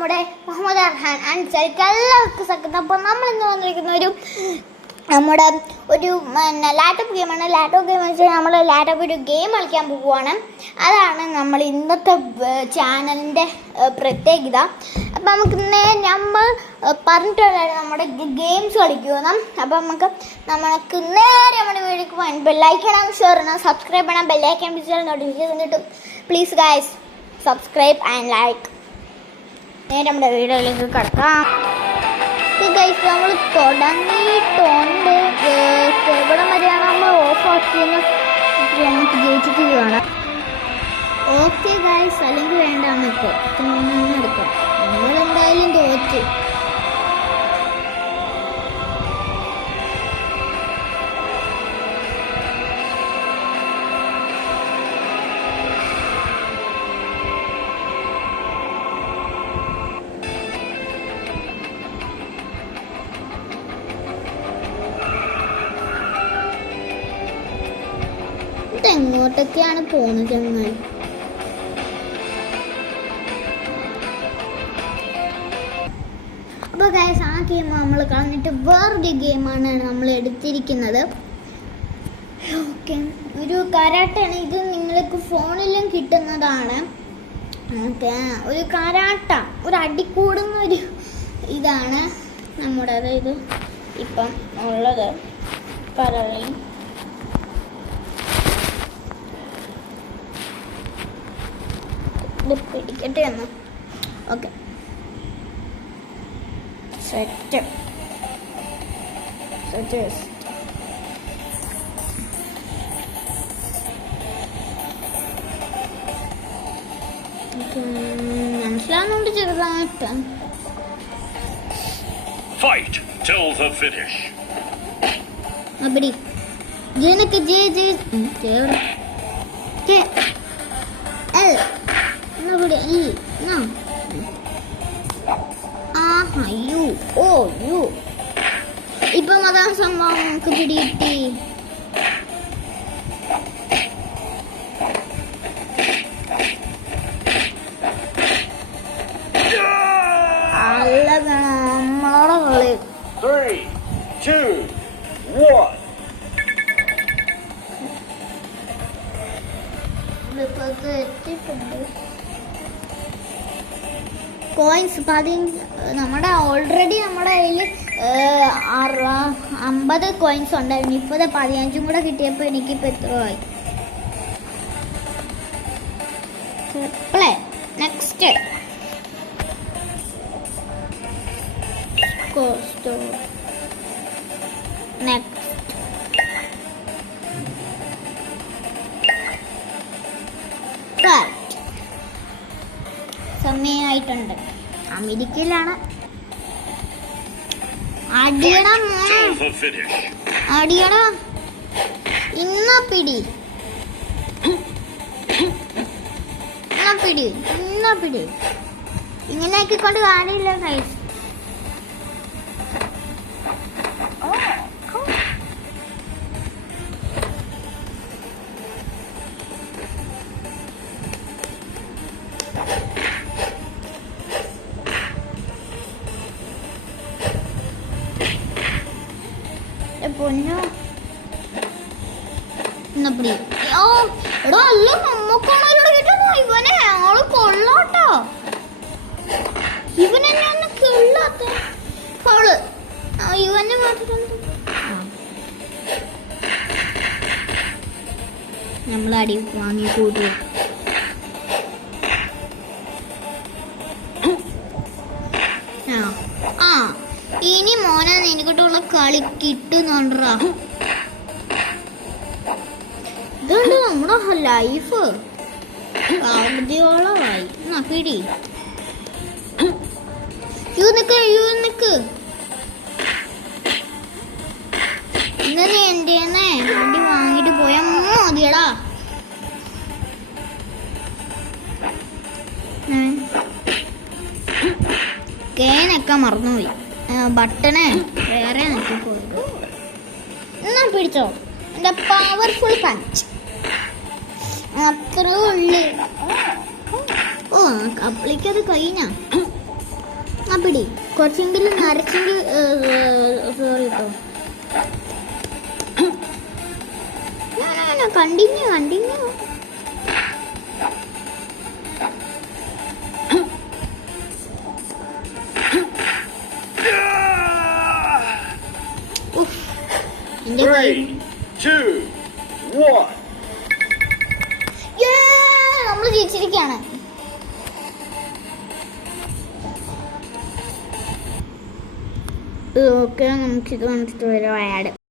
നമ്മുടെ മുഹമ്മദ് അർഹാൻ അൻസാരിക്ക് എല്ലാവർക്കും സ്വാഗതം. അപ്പോൾ നമ്മൾ ഇന്ന് വന്നിരിക്കുന്ന നമ്മുടെ ലാപ്ടോപ്പ് ഗെയിമാണ്. ലാപ്ടോപ്പ് ഗെയിം എന്ന് വെച്ചാൽ നമ്മൾ ലാപ്ടോപ്പ് ഒരു ഗെയിം കളിക്കാൻ പോവുകയാണ്. അതാണ് നമ്മൾ ഇന്നത്തെ ചാനലിൻ്റെ പ്രത്യേകത. അപ്പം നമുക്ക് നമ്മൾ പറഞ്ഞിട്ടുണ്ടായിരുന്നു നമ്മുടെ ഗെയിംസ് കളിക്കുമെന്ന്. അപ്പം നമുക്ക് നേരെ നമ്മുടെ വീഡിയോക്ക് പോകാൻ ബെല്ലൈക്കൺ ചെയ്യണം, ഷെയർ ചെയ്യണം, സബ്സ്ക്രൈബ് ചെയ്യണം, ബെല്ലൈക്കൺ പിടിച്ചാൽ നോട്ടിഫിക്കേഷൻ കിട്ടും. Please guys subscribe and like. നേരെ നമ്മുടെ വീഡിയോയിലേക്ക് കിടക്കാം. ഗൈസ് നമ്മൾ തുടങ്ങിയിട്ടുണ്ട്. എവിടെ വരെയാണ് നമ്മൾ ഓഫ് ആക്കിയെന്ന് നമുക്ക് ജയിച്ചിട്ട് ഓക്കെ ഗൈസ്, അല്ലെങ്കിൽ വേണ്ട നമുക്ക് എടുക്കാം. നമ്മളെന്തായാലും തോറ്റ്. എങ്ങോട്ടൊക്കെയാണ് പോകുന്നത് ചങ്ങായി? അപ്പോൾ ഗൈസ് ആ ഗെയിം നമ്മൾ കളഞ്ഞിട്ട് വേറൊരു ഗെയിമാണ് നമ്മൾ എടുത്തിരിക്കുന്നത്. ഓക്കെ, ഒരു കരാട്ടയാണ് ഇത്. നിങ്ങൾക്ക് ഫോണിലും കിട്ടുന്നതാണ്. ഓക്കെ, ഒരു കരാട്ട, ഒരു അടിക്കൂടുന്ന ഒരു ഇതാണ് നമ്മുടെ, അതായത് ഇപ്പം ഉള്ളത്. കരളി പിടിക്കട്ടെ എന്ന്. ഓക്കെ, സെറ്റ് മനസ്സിലാവുന്നുണ്ട് ചെറുതായിട്ട്. അപ്പടി ജനക്ക് ജയ ജയ ഇപ്പം അതാ സംഭവം നമുക്ക് പിടികിട്ടി. നമ്മളോടെ കളി. 3, 2, 1. എത്തിയിട്ടുണ്ട്. കോയിൻസ് നമ്മുടെ ഓൾറെഡി നമ്മുടെ കയ്യിൽ 50 കോയിൻസ് ഉണ്ടായിരുന്നു. ഇപ്പോൾ 15 കൂടെ കിട്ടിയപ്പോൾ എനിക്കിപ്പോൾ എത്ര ആയി? നെക്സ്റ്റ് സമയമായിട്ടുണ്ട്. അമേരിക്കയിലാണ്. അടിയണം അടിയണം ഇന്ന പിടി ഇങ്ങനെ ആക്കിക്കൊണ്ട് കാര്യമില്ല ഗൈസ്. പൊന്നോ എന്നപ്പടി. ഓ എടോ അല്ല, നമ്മക്കാണോ ഇവിടെ കിട്ടുമോ? ഇവനെ ആള് കൊള്ളാട്ടോ. ഇവനെന്നെ ഒന്ന് കൊള്ളാത്ത അവള്. ഇവനെ മാറ്റിട്ടുണ്ട്. നമ്മളടി വാങ്ങി കൂട്ടി. ഇനി മോനെ നിനക്കിട്ടുള്ള കളി കിട്ടുന്നുണ്ടാ. ഇതുണ്ട് നമ്മുടെ ലൈഫ് പകുതിയോളമായി. പിടി നിക്ക് ഇന്നലെ എന്റെ വണ്ടി വാങ്ങിട്ട് പോയാ മതിയടാ. കേനൊക്കെ മറന്നുപോയി. ബട്ടണ് വേറെ നോക്കിപ്പോയത്. എന്നാ പിടിച്ചോ എന്റെ പവർഫുൾ പഞ്ച്. അത്രേ ഉള്ളു. ഓ അപ്പളിക്കത് കഴിഞ്ഞ ആ പിടി കുറച്ചെങ്കിലും നരച്ചെങ്കിൽ സോറി കേട്ടോ. കണ്ടിന്യൂ എന്റെ കൈ 3, 2, 1. നമ്മൾ ജയിച്ചിരിക്കുകയാണ്. ഓക്കെ, നമുക്കിത് കണ്ടിട്ട് വരാം ആഡ്.